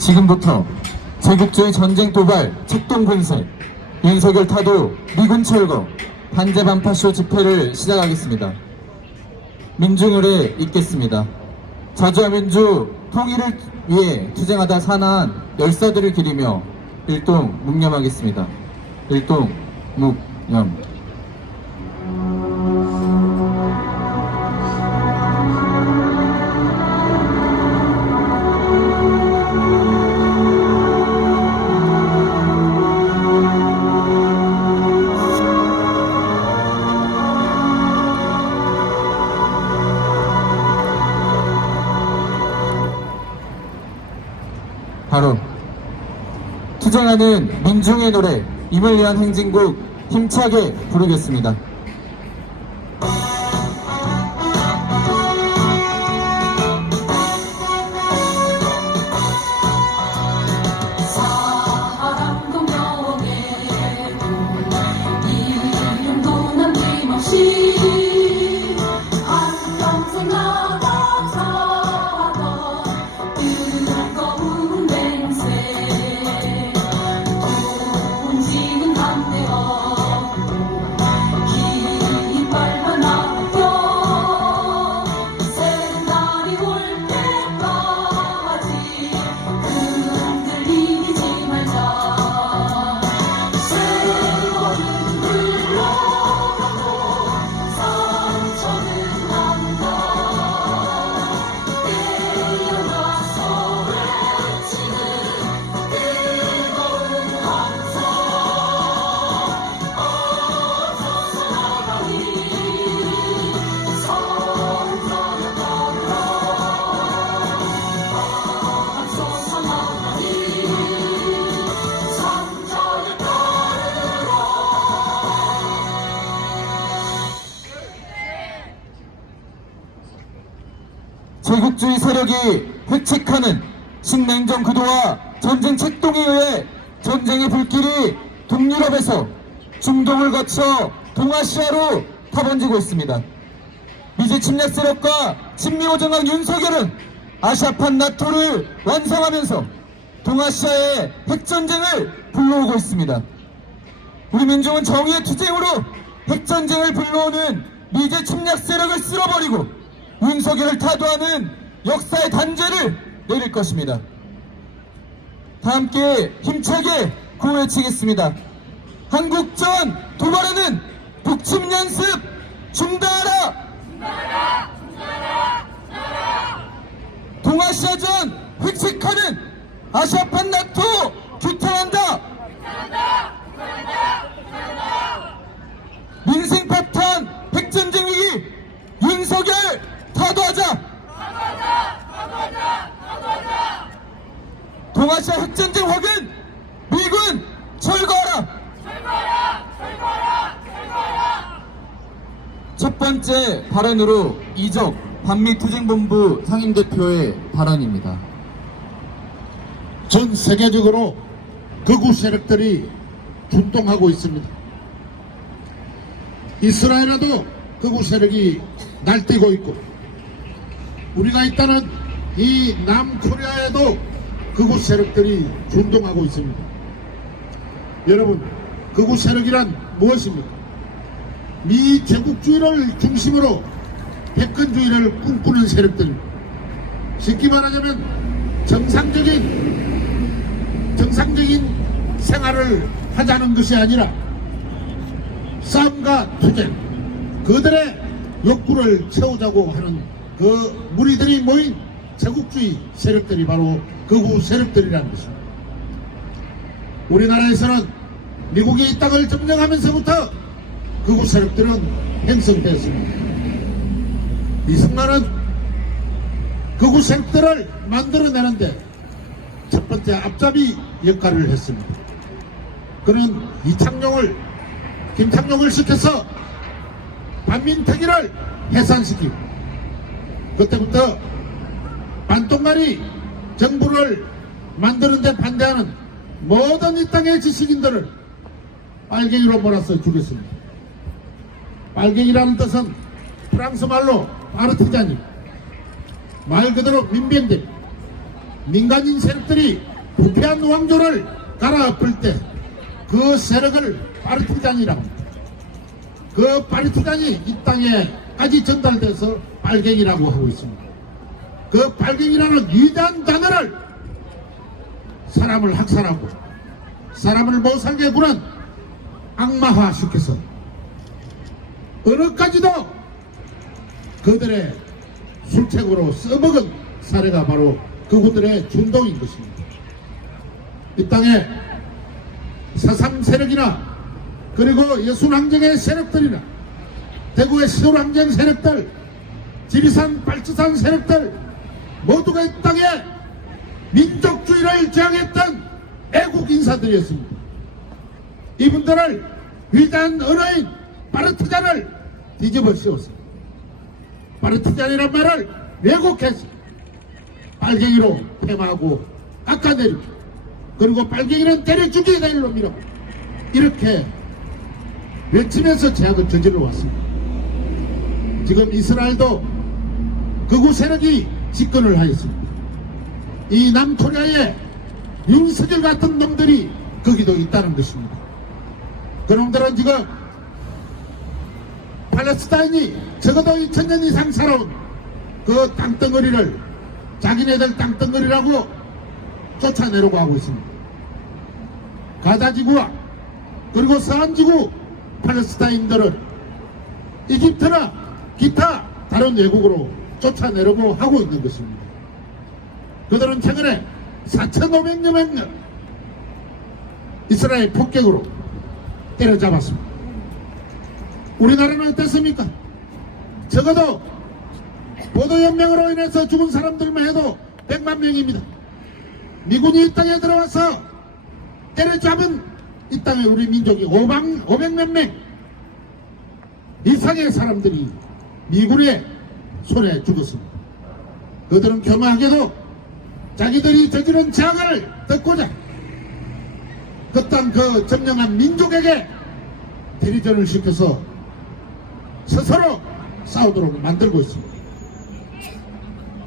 지금부터 제국주의 전쟁 도발, 책동 공세, 윤석열 타도, 미군 철거, 반제 반파쇼 집회를 시작하겠습니다. 민중을에 있겠습니다. 자주와 민주 통일을 위해 투쟁하다 사나한 열사들을 기리며 일동 묵념하겠습니다. 일동 묵념. 바로 투쟁하는 민중의 노래, 임을 위한 행진곡 힘차게 부르겠습니다. 사랑도 명예도 이름도 남김없이 한평생 나가 자던 뜨거운 맹세 온지는 반대없고 깃발만 아껴 새날이 올 때까지 흔들리지 말자. 세월은 흘러가고 상처는 난다. 깨어나서 외치는 뜨거운 함성 어서서 나가리 성전을 따르라. 어서서 나가리 성전을 따르라. 제국주의 세력이 획책하는 신냉전 구도와 전쟁 책동에 의해 전쟁의 불길이 동유럽에서 중동을 거쳐 동아시아로 타번지고 있습니다. 미제 침략 세력과 친미오정학 윤석열은 아시아판 나토를 완성하면서 동아시아의 핵전쟁을 불러오고 있습니다. 우리 민중은 정의의 투쟁으로 핵전쟁을 불러오는 미제 침략 세력을 쓸어버리고 윤석열을 타도하는 역사의 단죄를 내릴 것입니다. 다 함께 힘차게 구호외치겠습니다. 한국전 도발하는 북침 연습 중단하라! 동아시아전 획책하는 아시아판 나토 규탄한다! 민생 파탄 핵전쟁 위기 윤석열 타도하자! 동아시아 핵전쟁 확인 미군 철거하라! 첫 번째 발언으로 이적 반미투쟁본부 상임대표의 발언입니다. 전 세계적으로 극우 세력들이 분동하고 있습니다. 이스라엘에도 극우 세력이 날뛰고 있고 우리가 있다는 이 남코리아에도 극우 세력들이 준동하고 있습니다. 여러분, 극우 세력이란 무엇입니까? 미 제국주의를 중심으로 백권주의를 꿈꾸는 세력들입니다. 쉽게 말하자면 정상적인 생활을 하자는 것이 아니라 싸움과 투쟁, 그들의 욕구를 채우자고 하는 그 무리들이 모인 제국주의 세력들이 바로 극우 세력들이라는 것입니다. 우리나라에서는 미국이 이 땅을 점령하면서부터 극우 세력들은 형성되었습니다. 이승만은 극우 세력들을 만들어내는데 첫 번째 앞잡이 역할을 했습니다. 그는 김창룡을 시켜서 반민특위를 해산시키고 그때부터 반동가리 정부를 만드는데 반대하는 모든 이 땅의 지식인들을 빨갱이로 몰아서 죽였습니다. 빨갱이라는 뜻은 프랑스 말로 파르티잔입니다. 말 그대로 민병대. 민간인 세력들이 부패한 왕조를 갈아엎을 때 그 세력을 파르티잔이라고 합니다. 그 파르티잔이 이 땅에까지 전달돼서 빨갱이라고 하고 있습니다. 그 빨갱이라는 위대한 단어를 사람을 학살하고 사람을 못 살게 구는 악마화시켜서 어느까지도 그들의 술책으로 써먹은 사례가 바로 그분들의 준동인 것입니다. 이 땅에 사삼 세력이나 그리고 예순항쟁의 세력들이나 대구의 시골항쟁 세력들, 지리산 빨치산 세력들 모두가 이 땅에 민족주의를 저항했던 애국 인사들이었습니다. 이분들을 위대한 언어인 파르티잔을 뒤집어 씌웠습니다. 파르티잔이란 말을 왜곡해서 빨갱이로 폐마하고 깎아내리고 그리고 빨갱이는 때려 죽여야 될 놈이라고 이렇게 외치면서 제약을 저질러 왔습니다. 지금 이스라엘도 극우 세력이 집권을 하였습니다. 이 남코리아에 윤석열 같은 놈들이 거기도 있다는 것입니다. 그놈들은 지금 팔레스타인이 적어도 2000년 이상 살아온 그 땅덩어리를 자기네들 땅덩어리라고 쫓아내려고 하고 있습니다. 가자지구와 그리고 서한지구 팔레스타인들을 이집트나 기타 다른 외국으로 쫓아내려고 하고 있는 것입니다. 그들은 최근에 4,500여 명 이스라엘 폭격으로 때려잡았습니다. 우리나라는 어땠습니까? 적어도 보도연맹으로 인해서 죽은 사람들만 해도 100만 명입니다. 미군이 이 땅에 들어와서 때려잡은 이 땅에 우리 민족이 500몇 명 이상의 사람들이 미군의 손에 죽었습니다. 그들은 교묘하게도 자기들이 저지른 재앙을 덮고자 그 땅 그 점령한 민족에게 대리전을 시켜서 스스로 싸우도록 만들고 있습니다.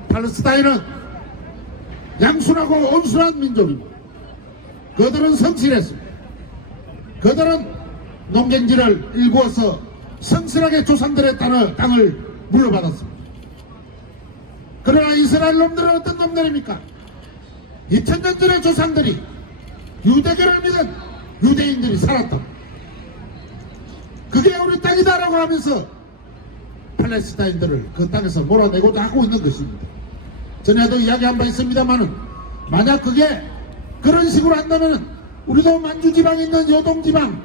팔레스타인은 양순하고 온순한 민족입니다. 그들은 성실했습니다. 그들은 농경지를 일구어서 성실하게 조상들의 땅을 물려받았습니다. 그러나 이스라엘 놈들은 어떤 놈들입니까? 2000년 전의 조상들이 유대교를 믿은 유대인들이 살았다. 그게 우리 땅이다라고 하면서 팔레스타인들을 그 땅에서 몰아내고자 하고 있는 것입니다. 전에도 이야기한 바 있습니다만은 만약 그게 그런 식으로 한다면 우리도 만주지방에 있는 요동지방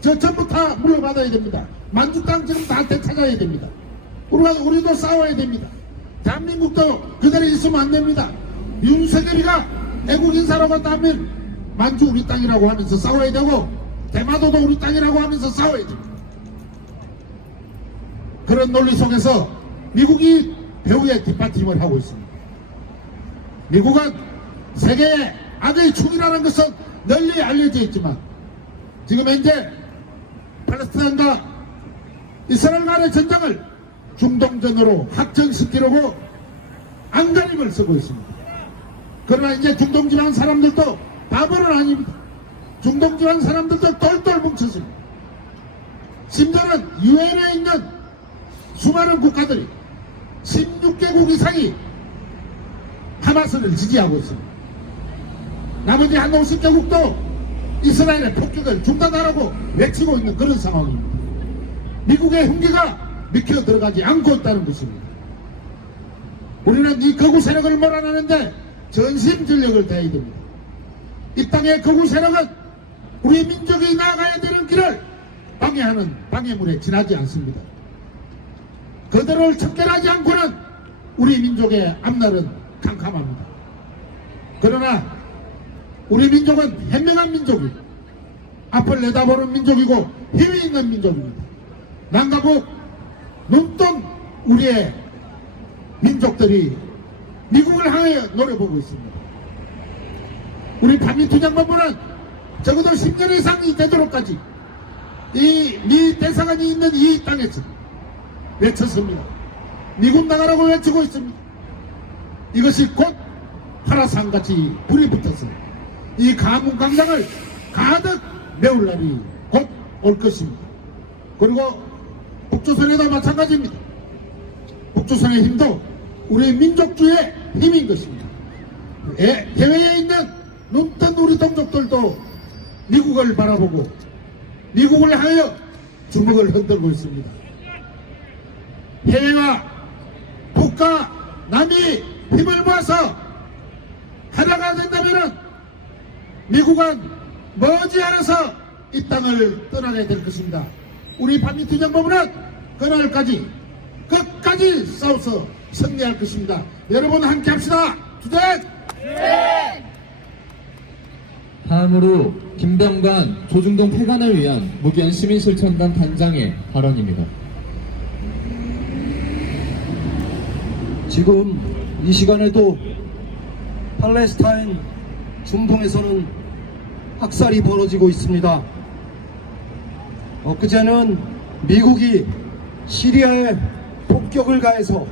저 전부 다 물려받아야 됩니다. 만주 땅 지금 다 되찾아야 됩니다. 우리도 싸워야 됩니다. 대한민국도 그대로 있으면 안 됩니다. 윤석열이가 애국인사라고 한다면 만주 우리 땅이라고 하면서 싸워야 되고 대마도도 우리 땅이라고 하면서 싸워야 됩니다. 그런 논리 속에서 미국이 배후의 뒷받침을 하고 있습니다. 미국은 세계의 악의 축이라는 것은 널리 알려져 있지만 지금 현재 팔레스타인과 이스라엘 간의 전쟁을 중동전으로 확정시키려고 안간힘을 쓰고 있습니다. 그러나 이제 중동지방 사람들도 바보는 아닙니다. 중동지방 사람들도 똘똘 뭉쳤습니다. 심지어는 유엔에 있는 수많은 국가들이 16개국 이상이 하마스를 지지하고 있습니다. 나머지 한 50개국도 이스라엘의 폭격을 중단하라고 외치고 있는 그런 상황입니다. 미국의 흉기가 미켜 들어가지 않고 있다는 것입니다. 우리는 이 거구 세력을 몰아내는데 전심전력을 다해야 됩니다. 이 땅의 거구 세력은 우리 민족이 나아가야 되는 길을 방해하는 방해물에 지나지 않습니다. 그들을 척결하지 않고는 우리 민족의 앞날은 캄캄합니다. 그러나 우리 민족은 현명한 민족이고 앞을 내다보는 민족이고 힘이 있는 민족입니다. 남과 북 눈뜬 우리의 민족들이 미국을 향해 노려보고 있습니다. 우리 반민투 장관부는 적어도 10년 이상이 되도록까지 이 미 대사관이 있는 이 땅에서 외쳤습니다. 미국 나가라고 외치고 있습니다. 이것이 곧 파라산같이 불이 붙어서 이 가문광장을 가득 메울 날이 곧 올 것입니다. 그리고 북조선에도 마찬가지입니다. 북조선의 힘도 우리 민족주의 힘인 것입니다. 해외에 있는 눈뜬 우리 동족들도 미국을 바라보고 미국을 하여 주먹을 흔들고 있습니다. 해외와 북과 남이 힘을 모아서 하나가 된다면 미국은 머지않아서 이 땅을 떠나게 될 것입니다. 우리 반민특위 정부는 그날까지 끝까지 싸워서 승리할 것입니다. 여러분 함께 합시다. 투쟁! 다음으로 김병관 조중동 폐간을 위한 무기한 시민실천단 단장의 발언입니다. 지금 이 시간에도 팔레스타인 중동에서는 학살이 벌어지고 있습니다. 엊그제는 미국이 시리아에 폭격을 가해서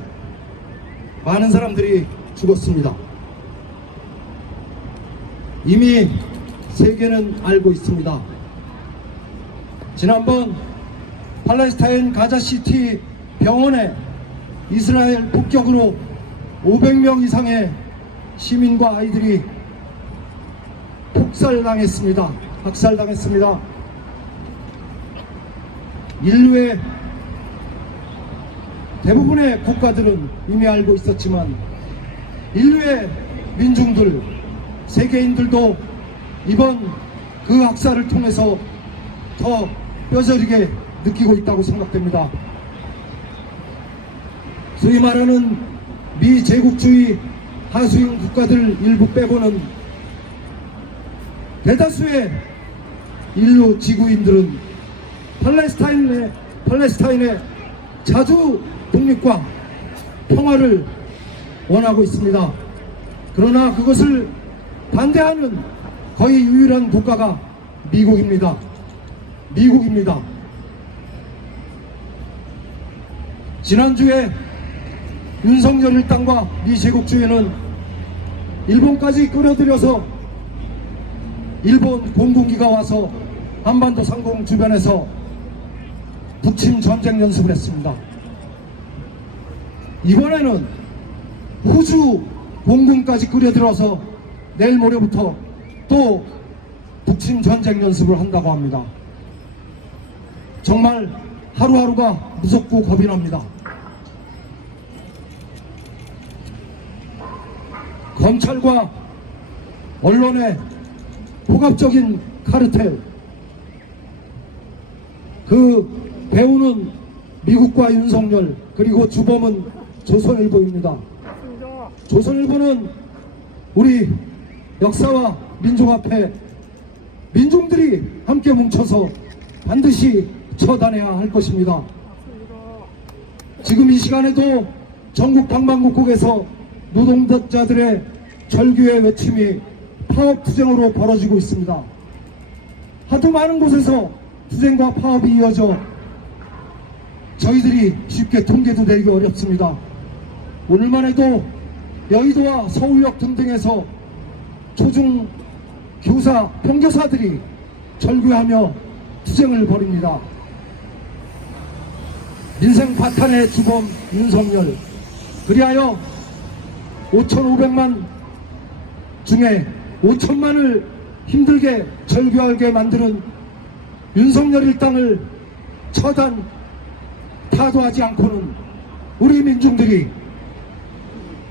많은 사람들이 죽었습니다. 이미 세계는 알고 있습니다. 지난번 팔레스타인 가자시티 병원에 이스라엘 폭격으로 500명 이상의 시민과 아이들이 학살당했습니다. 인류의 대부분의 국가들은 이미 알고 있었지만 인류의 민중들, 세계인들도 이번 그 학살을 통해서 더 뼈저리게 느끼고 있다고 생각됩니다. 소위 말하는 미제국주의 하수인 국가들 일부 빼고는 대다수의 인류 지구인들은 팔레스타인의 자주 독립과 평화를 원하고 있습니다. 그러나 그것을 반대하는 거의 유일한 국가가 미국입니다. 지난주에 윤석열 일당과 미제국주의는 일본까지 끌어들여서 일본 공군기가 와서 한반도 상공 주변에서 북침 전쟁 연습을 했습니다. 이번에는 호주 공군까지 끌어들여서 내일 모레부터 또 북침 전쟁 연습을 한다고 합니다. 정말 하루하루가 무섭고 겁이 납니다. 검찰과 언론의 포갑적인 카르텔, 그 배우는 미국과 윤석열, 그리고 주범은 조선일보입니다. 조선일보는 우리 역사와 민족 앞에 민중들이 함께 뭉쳐서 반드시 처단해야 할 것입니다. 지금 이 시간에도 전국 방방곡곡에서 노동자들의 절규의 외침이 파업투쟁으로 벌어지고 있습니다. 하도 많은 곳에서 투쟁과 파업이 이어져 저희들이 쉽게 통계도 내기 어렵습니다. 오늘만 해도 여의도와 서울역 등등에서 초중 교사, 평교사들이 절규하며 투쟁을 벌입니다. 민생 파탄의 주범 윤석열, 그리하여 5,500만 중에 5천만을 힘들게 절규하게 만드는 윤석열 일당을 처단, 타도하지 않고는 우리 민중들이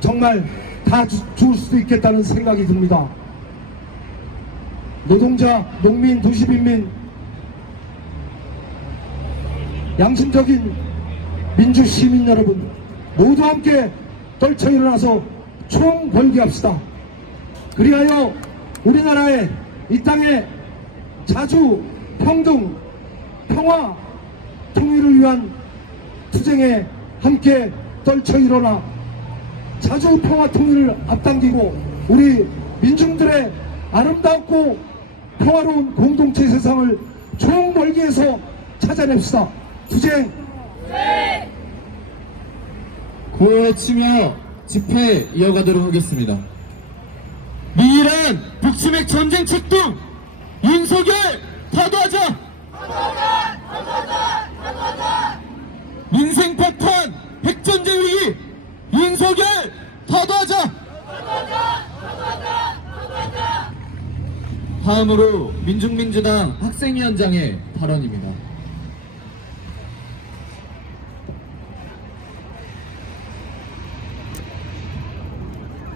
정말 다 죽을 수도 있겠다는 생각이 듭니다. 노동자, 농민, 도시빈민, 양심적인 민주 시민 여러분 모두 함께 떨쳐 일어나서 총벌기합시다. 그리하여 우리나라의 이 땅에 자주, 평등, 평화, 통일을 위한 투쟁에 함께 떨쳐 일어나 자주 평화 통일을 앞당기고 우리 민중들의 아름답고 평화로운 공동체 세상을 총벌기해서 찾아냅시다. 투쟁! 구호에 치며 집회 이어가도록 하겠습니다. 불길한 북치맥 전쟁 책동 윤석열 타도하자! 민생 폭탄 핵전쟁 위기 윤석열 타도하자! 다음으로 민중민주당 학생위원장의 발언입니다.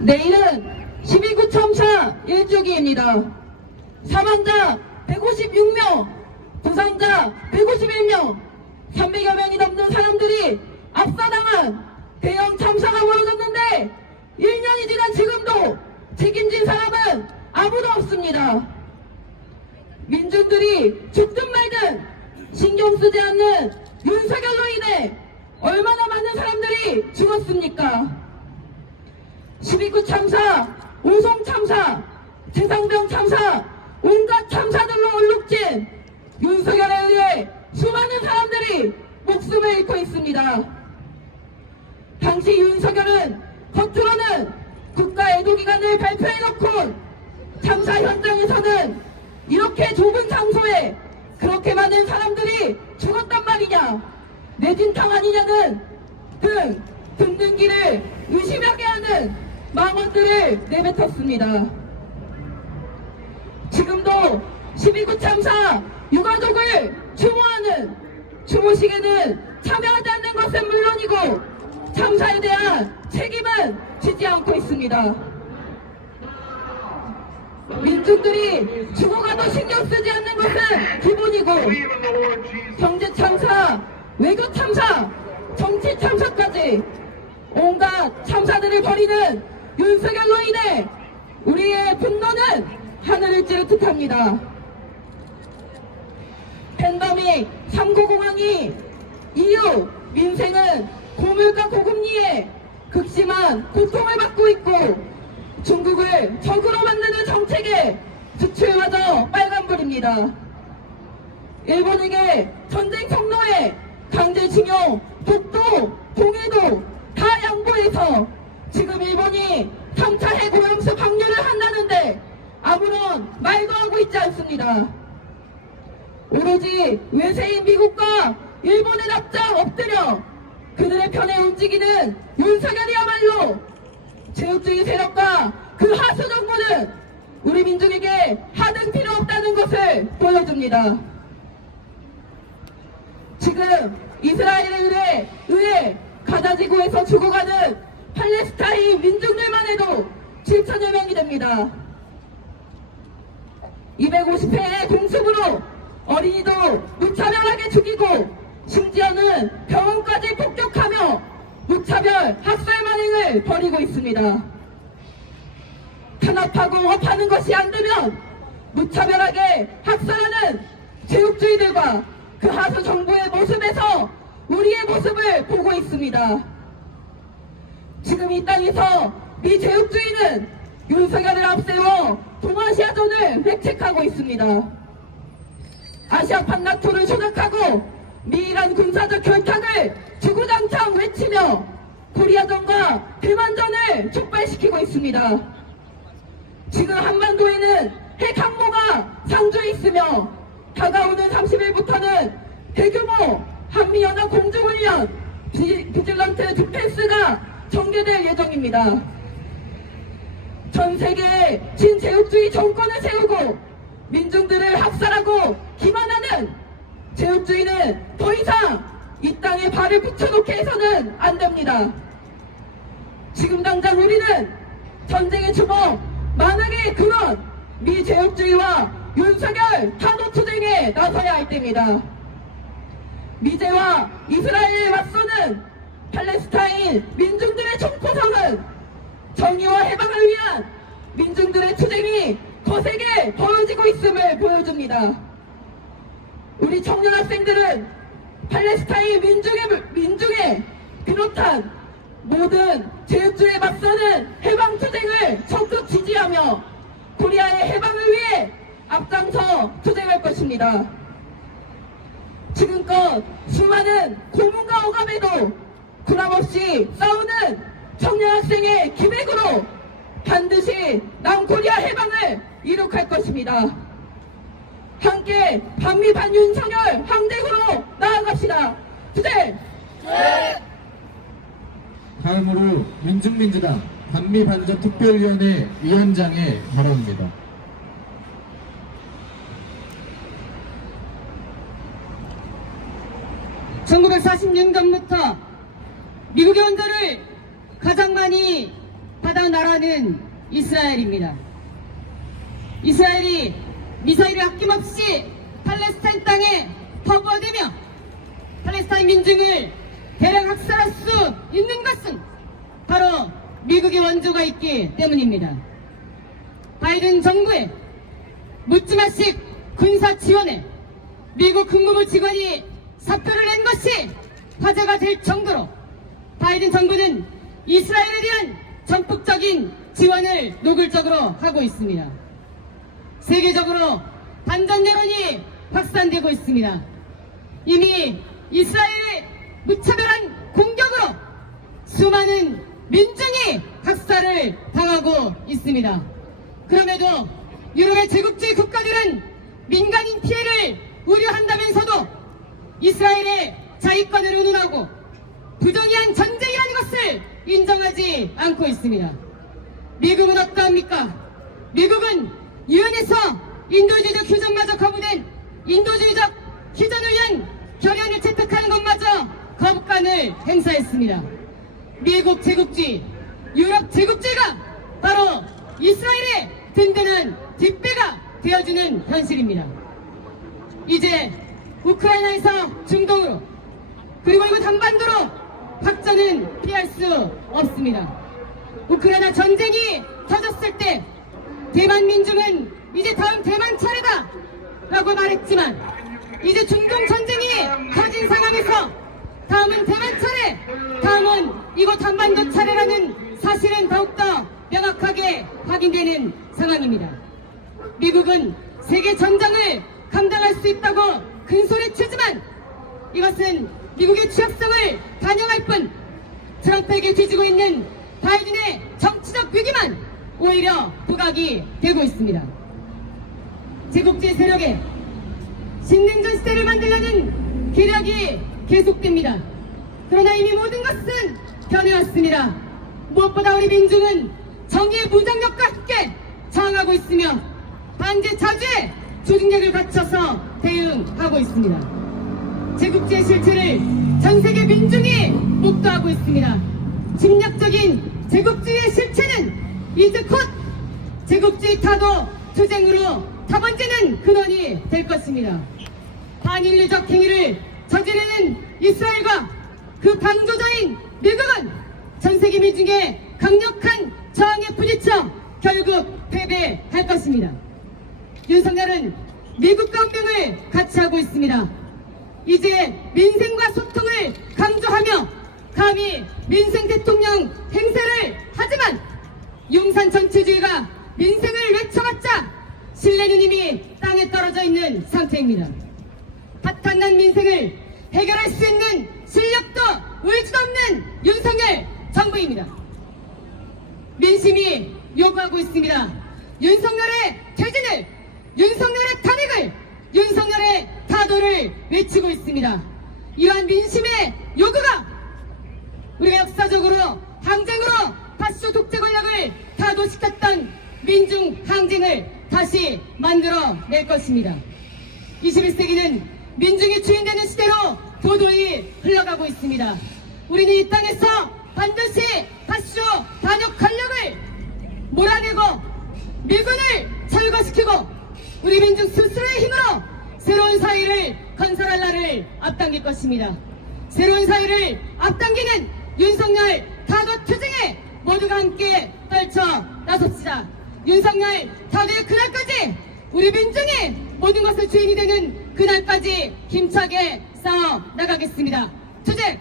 내일은 12구 참사 1주기입니다. 사망자 156명, 부상자 151명, 300여 명이 넘는 사람들이 압사당한 대형 참사가 벌어졌는데 1년이 지난 지금도 책임진 사람은 아무도 없습니다. 민중들이 죽든 말든 신경 쓰지 않는 윤석열로 인해 얼마나 많은 사람들이 죽었습니까? 12구 참사, 오송 참사, 최상병 참사, 온갖 참사들로 얼룩진 윤석열에 의해 수많은 사람들이 목숨을 잃고 있습니다. 당시 윤석열은 겉으로는 국가 애도기간을 발표해놓고 참사 현장에서는 이렇게 좁은 장소에 그렇게 많은 사람들이 죽었단 말이냐, 내진탕 아니냐는 등 등등기를 의심하게 하는 망언들을 내뱉었습니다. 지금도 12구 참사 유가족을 추모하는 추모식에는 참여하지 않는 것은 물론이고 참사에 대한 책임은 지지 않고 있습니다. 민중들이 죽어가도 신경 쓰지 않는 것은 기본이고 경제 참사, 외교 참사, 정치 참사까지 온갖 참사들을 벌이는 윤석열로 인해 우리의 분노는 하늘을 찌를 듯합니다. 팬데믹 3구 공황이 이후 민생은 고물가 고금리에 극심한 고통을 받고 있고 중국을 적으로 만드는 정책에 수출마저 빨간불입니다. 일본에게 전쟁 경로에 강제징용, 독도, 동해도 다 양보해서 지금 일본이 3차 핵오염수 방류를 한다는데 아무런 말도 하고 있지 않습니다. 오로지 외세인 미국과 일본의 납작 엎드려 그들의 편에 움직이는 윤석열이야말로 제국주의 세력과 그 하수 정부는 우리 민중에게 하등 필요 없다는 것을 보여줍니다. 지금 이스라엘에 의해 가자 지구에서 죽어가는 팔레스타인 민중들만 해도 7천여 명이 됩니다. 250회의 공습으로 어린이도 무차별하게 죽이고 심지어는 병원까지 폭격하며 무차별 학살 만행을 벌이고 있습니다. 탄압하고 업하는 것이 안되면 무차별하게 학살하는 제국주의들과 그 하수 정부의 모습에서 우리의 모습을 보고 있습니다. 지금 이 땅에서 미 제국주의는 윤석열을 앞세워 동아시아전을 획책하고 있습니다. 아시아판 나토를 조작하고 미이란 군사적 결탁을 주구장창 외치며 코리아전과 대만전을 촉발시키고 있습니다. 지금 한반도에는 핵 항모가 상주해 있으며 다가오는 30일부터는 대규모 한미연합 공중훈련 비질런트 디펜스가 전개될 예정입니다. 전 세계에 친제국주의 정권을 세우고 민중들을 학살하고 기만하는 제국주의는 더 이상 이 땅에 발을 붙여놓게 해서는 안 됩니다. 지금 당장 우리는 전쟁의 주먹 만약에 그런 미제국주의와 윤석열 탄도투쟁에 나서야 할 때입니다. 미제와 이스라엘에 맞서는 팔레스타인 민중들의 총포성은 정의와 해방을 위한 민중들의 투쟁이 거세게 벌어지고 있음을 보여줍니다. 우리 청년 학생들은 팔레스타인 민중에 비롯한 모든 제국주의에 맞서는 해방투쟁을 적극 지지하며 코리아의 해방을 위해 앞장서 투쟁할 것입니다. 지금껏 수많은 고문과 억압에도 구람없이 싸우는 청년 학생의 기백으로 반드시 남코리아 해방을 이룩할 것입니다. 함께 반미 반윤석열 항쟁으로 나아갑시다. 투쟁! 다음으로 민중민주당 반미반전특별위원회 위원장의 발언입니다. (1940년경부터) 미국의 원조를 가장 많이 받아온 나라는 이스라엘입니다. 이스라엘이 미사일을 아낌없이 팔레스타인 땅에 퍼부어대며 팔레스타인 민중을 대량 학살할 수 있는 것은 바로 미국의 원조가 있기 때문입니다. 바이든 정부의 묻지마식 군사 지원에 미국 국무부 직원이 사표를 낸 것이 화제가 될 정도로 바이든 정부는 이스라엘에 대한 전폭적인 지원을 노골적으로 하고 있습니다. 세계적으로 반전 여론이 확산되고 있습니다. 이미 이스라엘의 무차별한 공격으로 수많은 민중이 학살을 당하고 있습니다. 그럼에도 유럽의 제국주의 국가들은 민간인 피해를 우려한다면서도 이스라엘의 자위권을 운운하고 부정의한 전쟁이라는 것을 인정하지 않고 있습니다. 미국은 어떠합니까? 미국은 유엔에서 인도주의적 휴전마저 거부된 인도주의적 휴전을 위한 결의안을 채택하는 것마저 거부권을 행사했습니다. 미국 제국주의, 유럽 제국주의가 바로 이스라엘의 든든한 뒷배가 되어주는 현실입니다. 이제 우크라이나에서 중동으로 그리고 이곳 한반도로 확전은 피할 수 없습니다. 우크라이나 전쟁이 터졌을 때 대만 민중은 이제 다음 대만 차례다 라고 말했지만 이제 중동 전쟁이 터진 상황에서 다음은 대만 차례, 다음은 이곳 한반도 차례라는 사실은 더욱더 명확하게 확인되는 상황입니다. 미국은 세계 전장을 감당할 수 있다고 큰소리치지만 이것은 미국의 취약성을 반영할 뿐 트럼프에게 뒤지고 있는 바이든의 정치적 위기만 오히려 부각이 되고 있습니다. 제국주의 세력의 신냉전 시대를 만들려는 기력이 계속됩니다. 그러나 이미 모든 것은 변해왔습니다. 무엇보다 우리 민중은 정의의 무장력과 함께 저항하고 있으며 반제 자주의 조직력을 갖춰서 대응하고 있습니다. 제국주의 실체를 전 세계 민중이 목도하고 있습니다. 침략적인 제국주의의 실체는 이제 곧 제국주의 타도 투쟁으로 타번지는 근원이 될 것입니다. 반인류적 행위를 저지르는 이스라엘과 그 방조자인 미국은 전 세계 민중의 강력한 저항에 부딪혀 결국 패배할 것입니다. 윤석열은 미국과 운명을 같이 하고 있습니다. 이제 민생과 소통을 강조하며 감히 민생 대통령 행세를 하지만 용산 전체주의가 민생을 외쳐봤자 신뢰는 이미 땅에 떨어져 있는 상태입니다. 바탕난 민생을 해결할 수 있는 실력도 의지도 없는 윤석열 정부입니다. 민심이 요구하고 있습니다. 윤석열의 퇴진을, 윤석열의 탄핵을, 윤석열의 타도를 외치고 있습니다. 이러한 민심의 요구가 우리가 역사적으로 항쟁으로 파쇼 독재 권력을 타도시켰던 민중 항쟁을 다시 만들어낼 것입니다. 21세기는 민중이 주인되는 시대로 도도히 흘러가고 있습니다. 우리는 이 땅에서 반드시 파쇼 반역 권력을 몰아내고 미군을 철거시키고 우리 민중 스스로의 힘으로 새로운 사회를 건설할 날을 앞당길 것입니다. 새로운 사회를 앞당기는 윤석열 타도 투쟁에 모두가 함께 떨쳐 나섭시다. 윤석열 타도의 그날까지 우리 민중이 모든 것의 주인이 되는 그날까지 힘차게 싸워 나가겠습니다. 투쟁!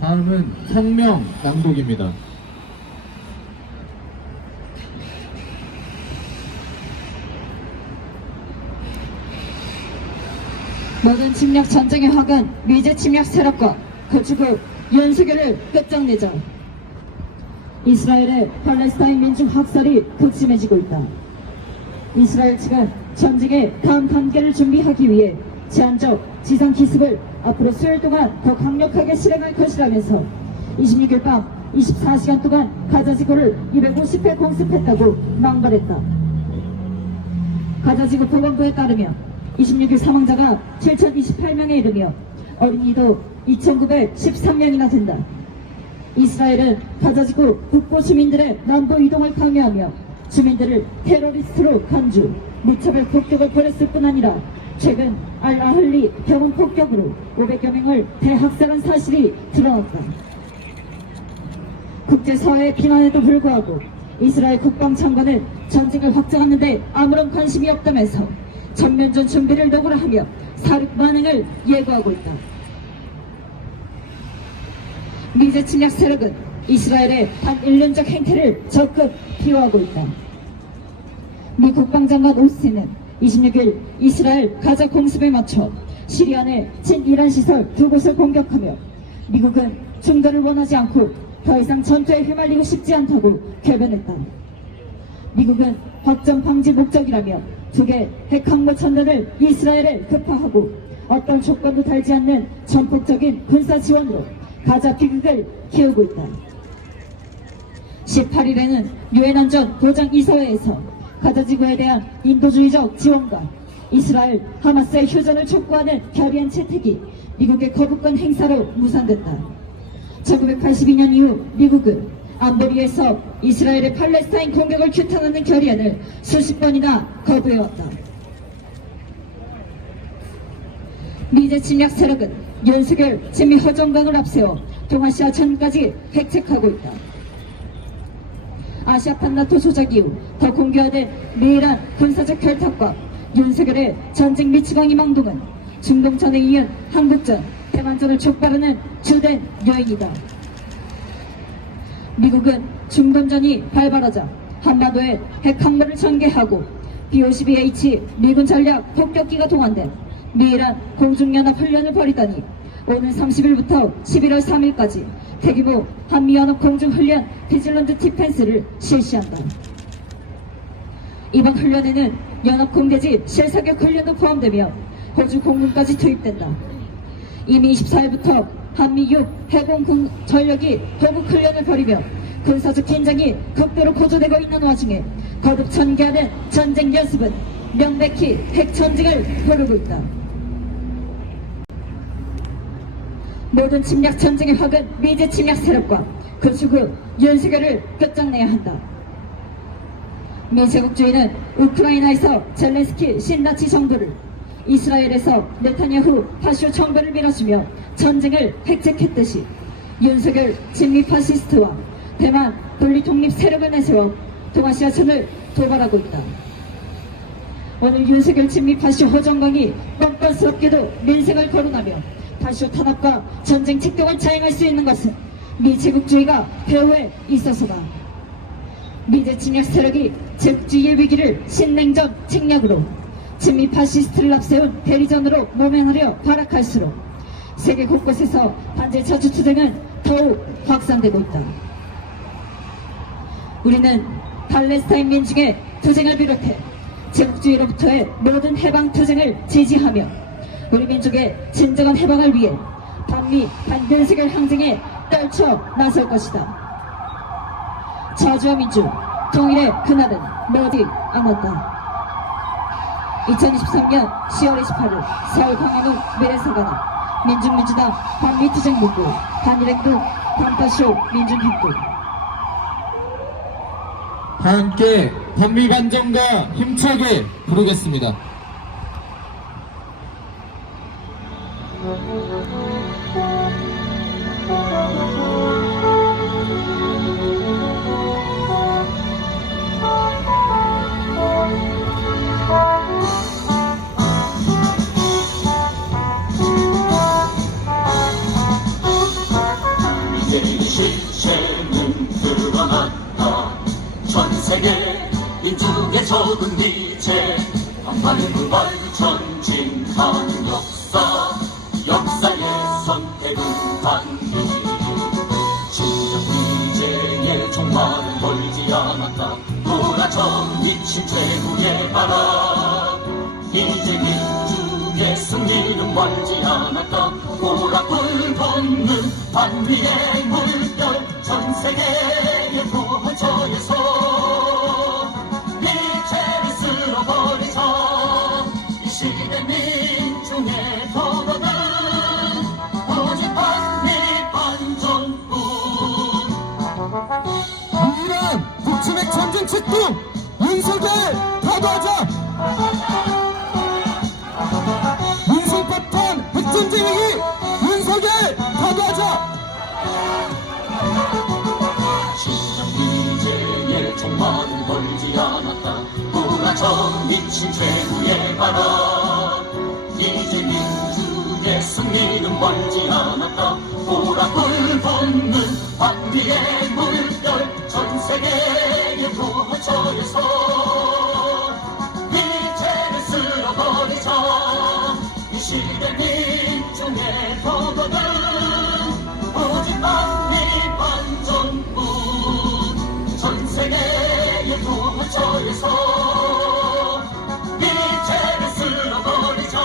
다음은 성명 낭독입니다. 모든 침략 전쟁의 확은 미제 침략 세력과 거주국 윤석열을 끝장내자. 이스라엘의 팔레스타인 민중 학살이 극심해지고 있다. 이스라엘 측은 전쟁의 다음 단계를 준비하기 위해 제한적 지상 기습을 앞으로 수요일 동안 더 강력하게 실행할 것이라면서 26일 밤 24시간 동안 가자지구를 250회 공습했다고 망발했다. 가자지구 보건부에 따르면 26일 사망자가 7,028명에 이르며 어린이도 2,913명이나 된다. 이스라엘은 가자지구 북부 주민들의 남부 이동을 강요하며 주민들을 테러리스트로 간주, 무차별 폭격을 벌였을 뿐 아니라 최근 알아흘리 병원 폭격으로 500여 명을 대학살한 사실이 드러났다. 국제사회의 비난에도 불구하고 이스라엘 국방장관은 전쟁을 확장하는 데 아무런 관심이 없다면서 전면전 준비를 노고라 하며 사륙 반응을 예고하고 있다. 미제 침략 세력은 이스라엘의 반인륜적 행태를 적극 비호하고 있다. 미 국방장관 오스틴은 26일 이스라엘 가자 공습에 맞춰 시리아 내 친이란 시설 2곳을 공격하며 미국은 중단을 원하지 않고 더 이상 전투에 휘말리고 싶지 않다고 궤변했다. 미국은 확전 방지 목적이라며 2개 핵항모 천단을 이스라엘에 급파하고 어떤 조건도 달지 않는 전폭적인 군사 지원으로 가자 비극을 키우고 있다. 18일에는 유엔 안전 보장 이사회에서 가자지구에 대한 인도주의적 지원과 이스라엘 하마스의 휴전을 촉구하는 결의안 채택이 미국의 거부권 행사로 무산됐다. 1982년 이후 미국은 안보리에서 이스라엘의 팔레스타인 공격을 규탄하는 결의안을 수십 번이나 거부해왔다. 미제 침략 세력은 윤석열 친미 허정강을 앞세워 동아시아 전까지 핵책하고 있다. 아시아판 나토 조작 이후 더 공개화된 미이란 군사적 결탁과 윤석열의 전쟁 미치광이 망동은 중동전에 이은 한국전, 대만전을 촉발하는 주된 요인이다. 미국은 중동전이 발발하자 한반도에 핵항모를 전개하고 B-52H 미군 전략 폭격기가 동원된 미이란 공중연합훈련을 벌이더니 오는 30일부터 11월 3일까지 대규모 한미연합 공중훈련 비질런트 디펜스를 실시한다. 이번 훈련에는 연합공대지 실사격 훈련도 포함되며 호주 공군까지 투입된다. 이미 24일부터 한미육 해공 전력이 호국 훈련을 벌이며 군사적 긴장이 극도로 고조되고 있는 와중에 거듭 전개하는 전쟁 연습은 명백히 핵전쟁을 부르고 있다. 모든 침략 전쟁의 확은 미제 침략 세력과 그 추구 윤석열을 끝장내야 한다. 미제국주의는 우크라이나에서 젤렌스키 신나치 정부를, 이스라엘에서 네타냐후 파쇼 정부를 밀어주며 전쟁을 핵책했듯이 윤석열 친미 파시스트와 대만 분리독립 세력을 내세워 동아시아천을 도발하고 있다. 오늘 윤석열 친미 파쇼 허정광이 뻔뻔스럽게도 민생을 거론하며 파쇼 탄압과 전쟁 책동을 자행할 수 있는 것은 미제국주의가 배후에 있어서다. 미제 침략 세력이 제국주의의 위기를 신냉전 책략으로 친미 파시스트를 앞세운 대리전으로 모면하려 발악할수록 세계 곳곳에서 반제 저주투쟁은 더욱 확산되고 있다. 우리는 팔레스타인 민중의 투쟁을 비롯해 제국주의로부터의 모든 해방투쟁을 지지하며 우리 민족의 진정한 해방을 위해 반미 반윤석열 항쟁에 떨쳐 나설 것이다. 자주와 민주, 통일의 그날은 머지 않았다. 2023년 10월 28일 서울 광화문 미래사관은 민중민주당 반미투쟁문구 반일행동 반파쇼 민중행동 함께 반미반정과 힘차게 부르겠습니다. 실체는 드러났다. 전세계 민중의 적은 미제 한반을 부발 전진한 역사, 역사의 선택은 반미. 진정 미제의 종 정말은 멀지 않았다. 돌아져 미친 최후의 바람. 이제 민중의 승리는 멀지 않았다. 보라불 걷는 반미의 물결, 전 세계의 부활처에서 이체를 쓸어버리자. 이 시대 민중의 도덕은 오직 반미반전뿐. 유일한 북침의 전쟁 책동 윤석열 타도하자. 민생파탄 핵전쟁이기 윤석열 타도하자. 신장 미제의 정말은 멀지 않았다. 돌아져 미친 최후의 바람. 이제 민주의 승리는 멀지 않았다. 보라불 걷는 반미의 물결, 전 세계의 부활처에서 이체를 쓸어버리자. 이 시대 민중의 도덕은 오직 반미반전뿐. 전 세계의 부활처에서 이체를 쓸어버리자.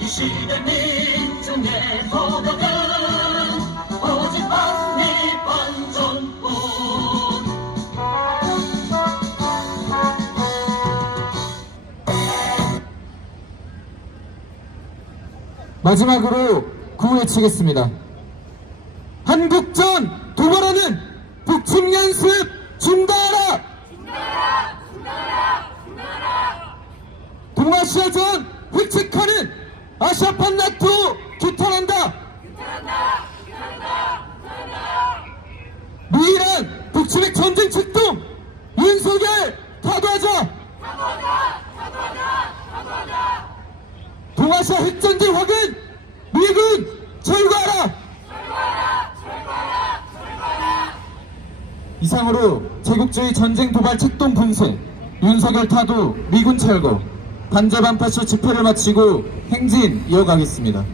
이 시대 민중의 도덕은 오직 반미반전뿐. 마지막으로 구호외치겠습니다. 한국전 도발하는 북침 연습 중단하라! 동아시아전 획책하는 아시아판 나토 규탄한다! 미일한 북침의 전쟁 책동 윤석열 타도하자! 동아시아 핵전쟁 확인 미군 철거하라! 이상으로 제국주의 전쟁 도발 책동 분쇄, 윤석열 타도, 미군 철거, 반제반파쇼 집회를 마치고 행진 이어가겠습니다.